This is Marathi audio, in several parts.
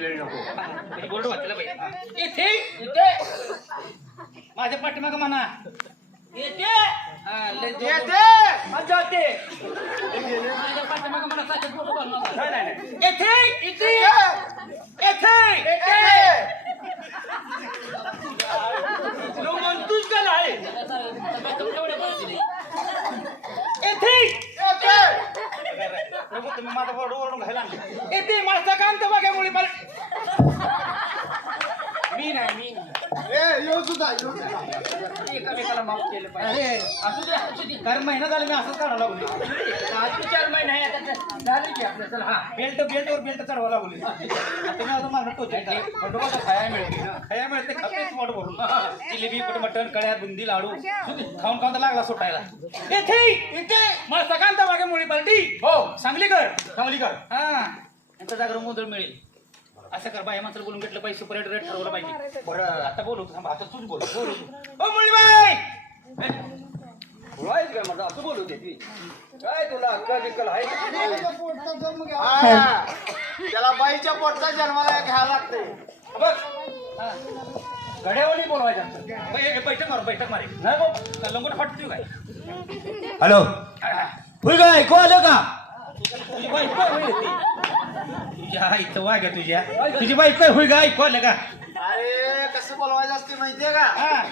वेळ नको बोर्ड वाचलं पाहिजे. इथे इथे माझ्या पाठीमागं म्हणा येते येते जाते माझ्या पाठीमागं म्हणा साक्षात फोटो बनवा. नाही नाही नाही. येथे इथे येथे नो म्हणतोच का नाही प्रभू तुम्ही माझा बोर्ड ओरडून घायला आणले. येते माझा कांत बघ्यामुळे मी नाही एकामेकाला माफ केलं पाहिजे. असू दे कारण महिना झाला मी असंच काढावं लागलो. आज 4 महिने आहे आता झालं की आपलं चल. हा बेल्टवर बेल्ट चढवा लागले. आता मी माझं टोचायचं बंडोबा खाया मिळते खाते पोट भरून जिलेबी मटण कड्या बुंदी लाडू खाऊन खाऊन तर लागला सुटायला. इथे मला सकांत बघ्यामुळे पार्टी हो सांगलीकर हा यांचा जागर मोदळ मिळेल. असं कर बाय मात्र बोलून घेतलं पाहिजे. सुपर रेट ठरवलं पाहिजे. बरं आता बोलू थांबा आता तूच बोल. ओ मुळीबाई बोलायच काय माझं असं बोलू दे ती काय तुला अक्कल आहे त्याला बाईच्या पोटचा जन्माला घ्यायला लागते. बघ गड्यावानी बोलवायचं. बैठक मारे नाही बघ लंगोट फाटतो काय. हॅलो होय काय ऐकू आलं का? तुझी बाईक काय होईल तुझ्या इथं वाघ्या तुझी बाईक काय होईल का ऐकू आलं का? अरे कसं बोलवायचं असते माहितीये का? हा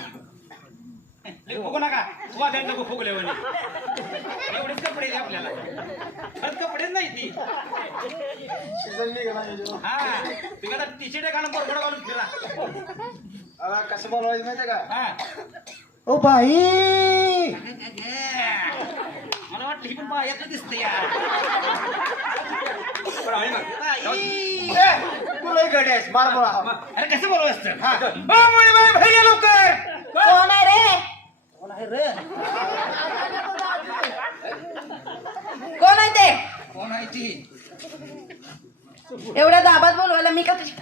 फुगू नका वाघ्या नको फुगल्यावानी. एवढेच कपडे दे आपल्याला खरंच कपडेच नाही ती. हा तुम्ही आता टी शर्ट घालून बरोबर घालून फिरा. कसं बोलवायचं माहितीये का? हा ओ बाई मला वाटलं ही पण बायातलं दिसतं यार. तुला गडी आहेस मार बोला. अरे कसं बोलवं असतं. बाई या लवकर. कोण आहे रे? कोण आहे रे? कोण आहे ते? कोण आहे ती? एवढ्या दाबात बोलवायला मी का तुझी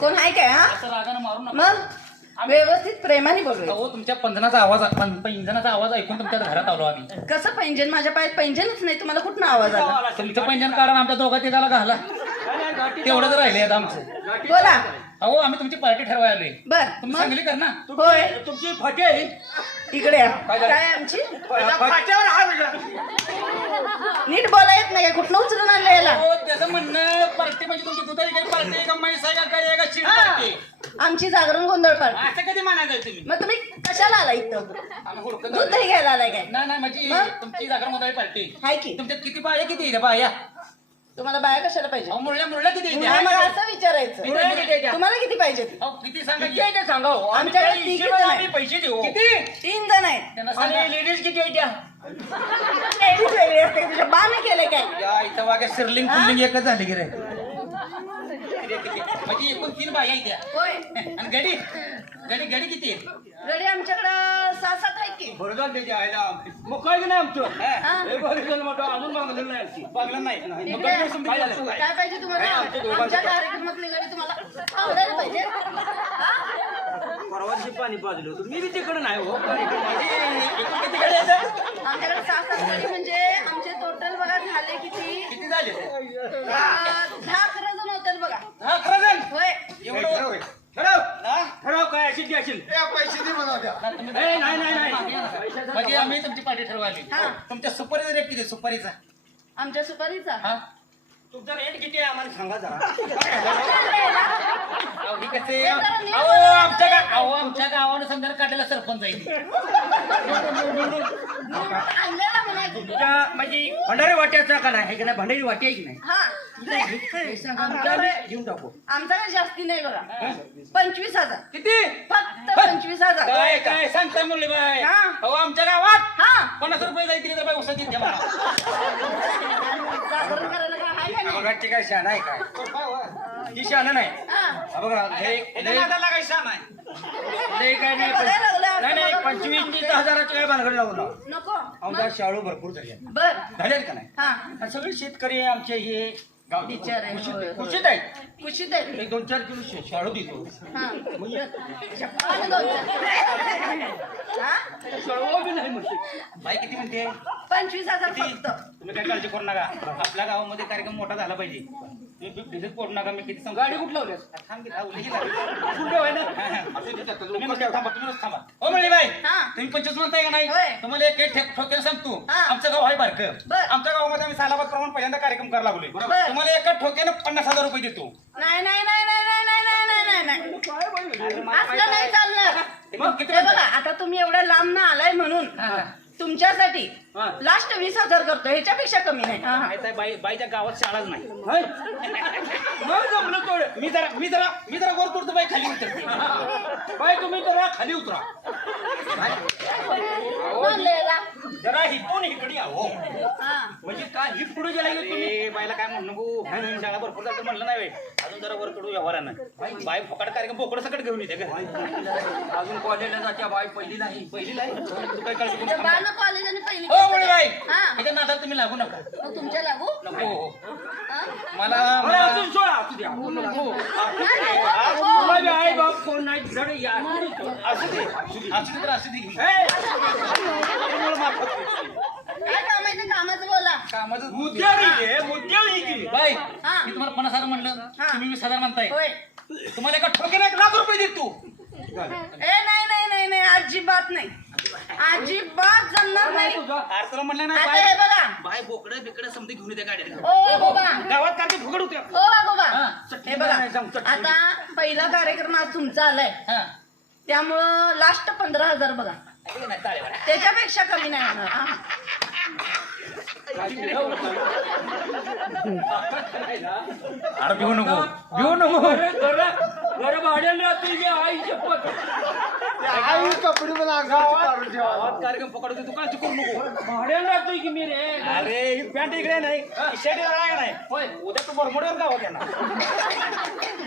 कोण आहे काय? हा असं रागानं मारू नका. मग व्यवस्थित प्रेमाने बोलूया. अहो तुमच्या पंजनाचा आवाज ऐकून तुमच्या घरात आलो आम्ही. कसं पैंजन? माझ्या पायात पैंजनच नाही. तुम्हाला कुठं आवाज आला? तुमचं पैंजण काढा आमच्या दोघात एकाला घाला. तेवढंच राहिले आता आमचं. बोला. अहो आम्ही तुमची पार्टी ठरवायला आलोय. बर तुम्ही मग? सांगली कर ना. होय तुमची फाटी आहे इकडे या. काय आमची फाट्यावर हा वेगळा नीट बोला येत नाही. कुठलं उचलून आणलं याला? हो त्याचं म्हणणं पार्टी म्हणजे तुमची दुधाई काही पार्टी का म्हैस आहे का काय आहे का शिळ पार्टी? आमची जागरण गोंधळ पार्टी. असं कधी म्हणायचं तुम्ही? मग तुम्ही कशाला आला इथं? आम्ही हुडकत दूध दही घ्यायला आलाय काय? नाही म्हणजे मग? तुमची जागर मोदाई पार्टी. हाय की? तुमच्यात किती बाया किती आहे बाया? तुम्हाला बाया कशाला पाहिजे? अहो मुळल्या किती आहे? नाही, मग असं विचारायचं. मुळल्या किती आहे? तुम्हाला किती पाहिजे? अहो किती सांगा किती आहे ते सांगा हो. आम्ही आमच्याकडे त्या तिघी हिशोबाने जण आम्ही आहेत. पैसे देऊ किती? 3 जण आहेत. त्यांना सांगा. आणि लेडीज किती आहे त्या लेडीज वेगळी असते. तुझ्या बाने केले काय? या इथं वागे सिरलिंग फुल्लिंग एकच झाली की रे. म्हणजे एकूण 3 बाया आहेत त्या. होय. आणि गडी किती आहे? गडी आमच्याकडं 6-7 आहेत की. बरं झालं त्याची आयला मग काय नाही आमचं हा? हे बरं झालं मोठं अजून मागलेलं नाही आमची. बघलं नाही. मग इकडे गडी बसून काय झालं? तू काय? काय पाहिजे तुम्हाला? नाही, आमच्या दोघांचं आमच्या कार्यक्रमातली गडी तुम्हाला आवडायला पाहिजे. हा? परवा दिवशी पाणी पाजलं होतं मी बी तिकडं नाही हो एकूण किती गडी आहेत? आमच्याकडे 6-7 गडी म्हणजे आमचे टोटल बघा झाले किती? किती झाले? 10-11 जण होतील बघा. 11 जण. होय. एवढं ठरव हा? ठरव काय असेल ते असेल पैसे दे म्हणा द्या. नाही म्हणजे आम्ही तुमची पार्टी ठरवाली. हा. तुमच्या सुपारीचा रेट किती? सुपारीचा आमच्या सुपारीचा हा? तुमचा रेट किती आहे आम्हाला सांगा जरा अहो, ही कसे आमच्या गावानं समजा काढलेला सरपंच आहे ती. आणलेला म्हणायचं. तुमच्या म्हणजे भंडारी वाट्याचा का नाही हे की नाही भंडारी वाटी आहे की नाही हा. आमच्या घेऊन टाकू आमचा काही जास्ती नाही बघा. 25,000 किती? फक्त 25,000. काय सांगताय मुली बाय? हा. अहो आमच्या गावात हा. 50 रुपये जायतील तर बाय उसाची द्या मला. जागरण करायला काय आहे का नाही? बघा ती काय शान आहे काय ती शान नाही हा. हा बघा लय काय शाम आहे? लय काय नाही नाही 25,000-30,000ची काय भानगड लावून नको. आमचा शाळू भरपूर झाले बर. झालेत का नाही हा. आणि सगळे शेतकरी आमचे हे टीचर आहे होय, होय. कुशीत आहे कुशीत आहे एक 2-4 किलो शाळू देतो हा आणि दोन चार. हा? शाळू बी नाही म्हणते बाई किती म्हणते 25,000 किती? फक्त तुम्ही काय काळजी करू नका आपल्या गावामध्ये कार्यक्रम मोठा झाला पाहिजे तुम्ही भिजत पडू नका मी किती सांगू गाडी कुठं लावल्यास थांब की थांब, उलटी झाली. कुठं आहे ना तुम्ही नुसतं थांबा तुम्ही नुसतं थांबा हो म्हणले बाई हा. तुम्ही 25 म्हणताय का नाही होय. तुम्हाला एक ठोक्यानं सांगतो हा. आमचं गाव आहे बारकं बर. आमच्या गावामध्ये आम्ही सालाबाद प्रमाण पहिल्यांदा कार्यक्रम करायला लागलोय बर. तुम्हाला एका ठोक्यानं 50,000 रुपये देतो नाही नाही नाही नाही नाही नाही नाही नाही नाही असलं नाही चालणार मग किती हे बघा आता तुम्ही एवढ्या लांब ना आलाय म्हणून तुमच्यासाठी हा. लास्ट 20,000 करतो ह्याच्यापेक्षा कमी नाही हा, हा. माहित आहे बाईच्या गावात शाळाच नाही हाय? मग जमलं थोडं मी जरा वर तुडतो बाई खाली उतरते बाय तुम्ही जरा खाली उतरा बोललेला. जरा हिथून इकडे या हो हा. म्हणजे काय ही पुढे गेला की तुम्ही तुम्ही बाईला काय म्हणू नको शाळा भरपूर झालं तर म्हणलं नाही बाई. अजून जरा वर कडू व्यवहारानं बाई फुकट कार्यक्रम बोकड सकट घेऊन येते का अजून कॉलेजला जात्या बाय पहिली नाही पहिलीला आहे. तू काय काळजी करू त्या नका. बाळानं कॉलेज आणि पहिली हो मुळे बाई हा. इथं नादाला तुम्ही लागू नका मग तुमच्या लागू नको हो हा? मला मला अजून सोडा असू द्या नाही, तुला नको. बी आहे बाप कोण नाही धड या असू दे तर असू दे घे. काय काम आहे ते कामाचं बोला कामाचं मुद्द्याला गेली बाई हा. मी तुम्हाला 50,000 म्हणलं हा. तुम्ही 20,000 म्हणताय होय तुम्हाला एका ठोक्याने 1,00,000 रुपये देतो नाही अजिबात नाही अजिबात जमणार नाही तुला म्हणलं आता नाही हे बघा बाय बोकडं बिकडं समजे घेऊन येते गाडीत ओ बाबा गावात काय फुकट होते ओ बाबा हा. हे बघा आता पहिला कार्यक्रम आज तुमचा आलाय हा त्यामुळं लास्ट 15,000 बघा नाही चालेल त्याच्यापेक्षा कमी नाही होणार हा. अरे भिवू नको घर भाड्याला तुझी आई शपथ गावात कार्यक्रम फुकट होते तू काय करू नको भाड्याला तुझी की मी रे अरे ही पॅन्ट इकडे नाही शर्ट नाही होय उद्या तू बरमोड्यावर गावात येणार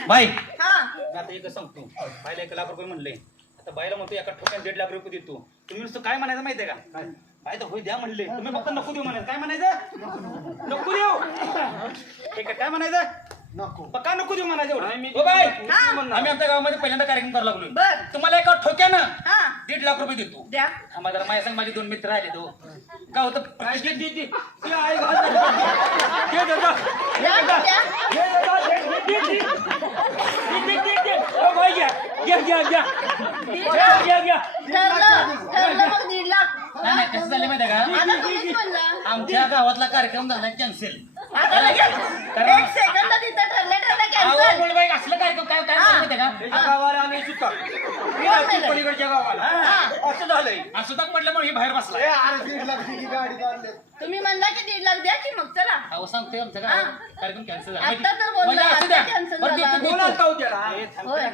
बाई हा आता एक सांगतो बाईला 1,00,000 रुपये म्हणले आता बाईला म्हणतो एका ठोक्यात 1,50,000 रुपये देतो तुम्ही नुसतं काय म्हणायचं माहितीये का बाई तर होय द्या म्हणले तुम्ही फक्त नको देऊ म्हणायचं काय म्हणायचं नको देऊ ठीक आहे काय म्हणायचं नको पक्का नको देऊ म्हणायचं एवढं. हो बाई हा. आम्ही आमच्या गावामध्ये पहिल्यांदा कार्यक्रम करायला लागलोय बर तुम्हाला एका ठोक्यानं हा 1,50,000 रुपये देतो द्या आम्हाला जरा माझ्या संग माझे 2 मित्र आले तो काय होतं काय प्रतिष्ठित दे दे ते आई घाल दे दादा द्या ठरलं मग 1,50,000 नाही नाही कसं झालं माहिती आहे का आता तुम्हीच म्हणला आमच्या गावातला कार्यक्रम झाला कॅन्सल आता लगेच एक सेकंद तिथं ठरलं कॅन्सल बाई असलं कार्यक्रम काय काय झालं माहिती आहे का गावाला आम्ही सुद्धा पलीकडच्या गावाला असं झालंय असं तर म्हटल्यामुळे हे बाहेर बसला तुम्ही म्हणला की 1,50,000 द्या की मग चला अहो सांगतोय आमचं हा. कार्यक्रम कॅन्सल झाला आता तर बोलला, म्हणजे असू द्या. आता cancel बरं, झाला. देतो, बोला देतो. का त्याला होय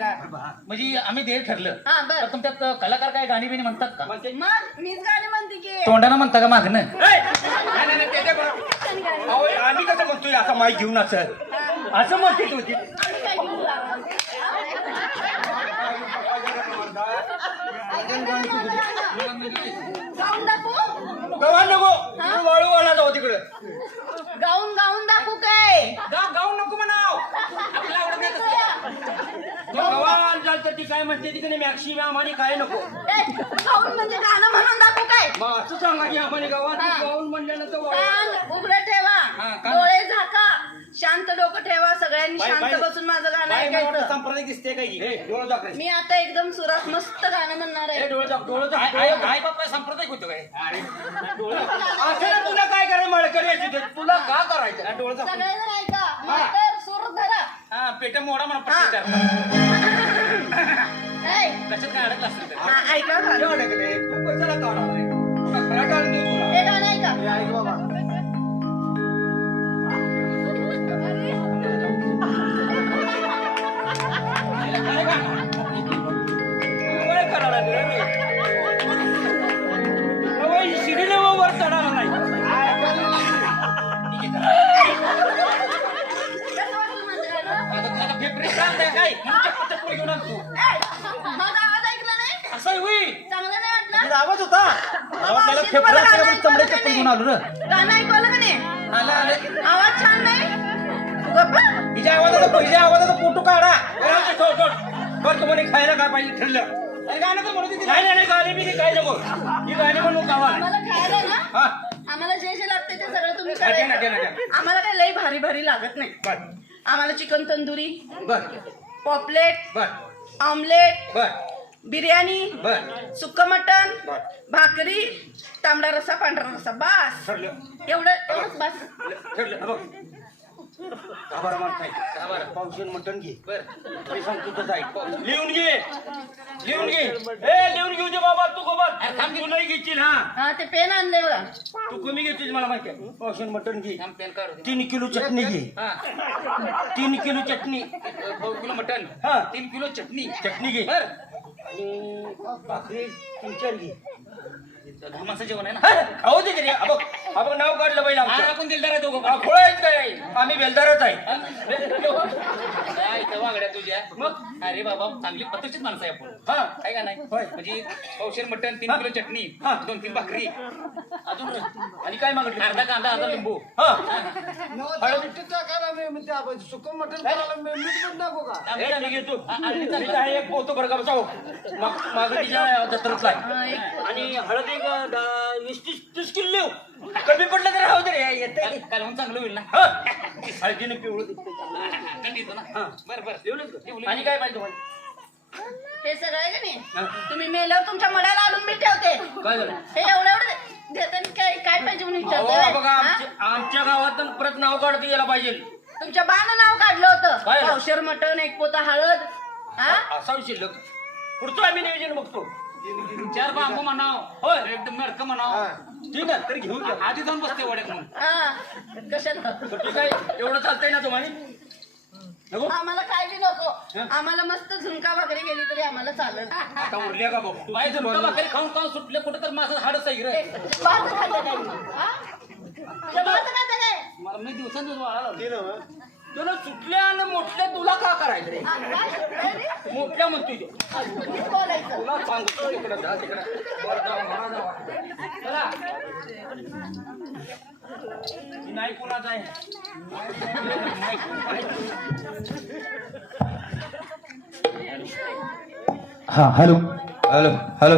म्हणजे आम्ही ते ठरलं हा बर तर तुमच्यात कलाकार काय गाणी बिणी म्हणतात का म्हणते मग मीच गाणी म्हणते की तोंडानं म्हणता का मागणं नाही त्याच्या आम्ही कसं म्हणतोय असं माईक घेऊन असं म्हणते होती आम्ही काय घेऊन लागलो? गाऊन दाखवू गव्हा नको हा? वाळूवाला जाऊ तिकडं गाऊन दाखवू काय गाव नको म्हणाव आपला आवडत नाही तसं. गव्हाण झालं तर ती काय म्हणते तिकडे मॅक्सिमम आणि काय नको गाऊन म्हणजे गाणं म्हणून दाखवू काय मग असं सांगा की आम्हाला गावात हा. गाऊन म्हणल्यानंतर कान उघडे ठेवा कान. डोळे झाका शांत डोकं ठेवा सगळ्यांनी शांत बसून माझं गाणं ऐकायचं संप्रदाय दिसते काही डोळं दाखले मी आता एकदम सुरात मस्त गाणं म्हणणार आहे डोळं दाख डोळं आई बाप्पा संप्रदाय होतो काय असं तुला काय करायचं मळकर यायची ते तुला का करायचं डोळं सगळेजण ऐका मास्तर सूर धरा हा पेट्या मोडा म्हणा हा. ऐ, लक्षात काय अडकलं असेल तर. हा, ऐका गाणं. जेवढं अडकले तू कशाला काढावं खरा काढून देऊ तुला हे गाणं ऐका काय करायला रे शिडीने वर चढायला नाही कसं वाटलं माझं गाणं? आता तुला का फेफडे त्रास आहे काय तुमच्या पुढे घेऊन आणतो ऐ, माझा आवाज ऐकला नाही असं होई चांगलं नाही वाटलं तुझा आवाज होता आपल्याला मावशी, तुम्हाला फेफडा गाणं चमडे ऐकवलं चप्पल का घेऊन आलो रे नाही? गाणं ऐकवलं का नाही आला आलं आवाज छान नाही गप्पा. हिच्या आवाजाचा फोटो काढा. बरं तुम्हाला खायला काय पाहिजे ठरलं अरे गाणं तर म्हणत होती. नाही गाणी बी काय नको ही गाणी म्हणू गावा आम्हाला खायला ना हा आम्हाला जे जे लागते ते सगळं तुम्ही द्या ना, द्या ना, करायचं. द्या. आम्हाला काही लई भारी भारी लागत नाही. बर आम्हाला चिकन तंदुरी, बर पॉपलेट, बर ऑमलेट, बर बिर्याणी, बर सुक्क मटण, बर भाकरी, तांबडा रस्सा, पांढरा रस्सा, बस. ठरलं एवढंच बस. ठरलं हा बघ गाभारा माणूस आहे गाभारा पावशेर मटण घे बरं मी सांगतो तसं आहे लिहून घे लिहून घेऊ दे बाबा तू गोबत तू नाही घेशील हा हा ते पेन आणले बघा. तू कमी घेशील मला माहिती आहे पावशेर मटण घे पेन काढू 3 किलो चटणी घे 3 किलो चटणी 2 किलो मटन, हा 3 किलो चटणी. चटणी घे बर आणि भाकरी 3-4 घे घामाचं जेवण आहे ना. हा, खाऊ दे तरी हा बघ नाव काढलं पाहिजे हा, आमचं आपण दिलदार आहे दोघं हा, पण. खोळा आहेत काय आम्ही बेलदारच आहे काय इथं वागड्या तुझ्या. मग अरे बाबा चांगली पद्धतशीर माणसं आहे आपण. हा काय का नाही होय. म्हणजे पावशेर मटन, 3 किलो चटणी, हा. 2-3 भाकरी, अजून आणि काय मागितलं अर्धा कांदा, अर्धा लिंबू. हा आम्ही हे ठीक आहे तू आणि चांगलं. ठीक आहे, एक पोहतो बरं का बसाव मागं तिच्या दसऱ्यातला आहे हा, एक आणि हळद एक 20-30 किलो कमी पडलं तर राहू दे रे येते कालवून चांगलं होईल ना. हळदीने पिवळं दिसतं थंडी येतो ना. हा. बरं जेवलंच का? जेवली. आणि काय पाहिजे तुम्हाला हे सगळं आहे का नाही तुम्ही मेल्यावर तुमच्या मळ्याला आणून मी ठेवते. काय झालं हे एवढं देताना काय काय पाहिजे म्हणून अहो, विचारते. बघा हा? आमच्या गावात परत नाव काढता यायला पाहिजे तुमच्या बानं नाव काढलं होतं. काय? पावशेर मटण, एक पोता हळद. हा असा विषय पुढचं आम्ही नियोजन बघतो 4 बांबू म्हणाव, होय. एकदम नरक म्हणाव. ठीक आहे तर घेऊन घ्या आधी जाऊन बसते वड्यात म्हणून. हा कशाला तर ठीक आहे एवढं चालतंय ना तुम्हाला नको आम्हाला काय बी नको. आम्हाला मस्त झुणका भाकरी गेली तरी आम्हाला चालेल. आता उरल्या का बाबा बाई झुणका भाकरी खाऊन खाऊन सुटले कुठं तर माझं हाडच आहे रे. भात खाते काय मी? हा? तुझं भात खाते काय? मला मी दिवसांदिवस वाढायला तुला सुटल्या आणि मोठल्या तुला का करायचं रे हा, काय सुटलंय रे? मोठल्या म्हणतोय तो. किती बोलायचं? तुला सांगतो तिकडं जा तिकडं वर जावा, म्हणा जावा. चला. ही नाही कुणाचं आहे हा हॅलो हॅलो हॅलो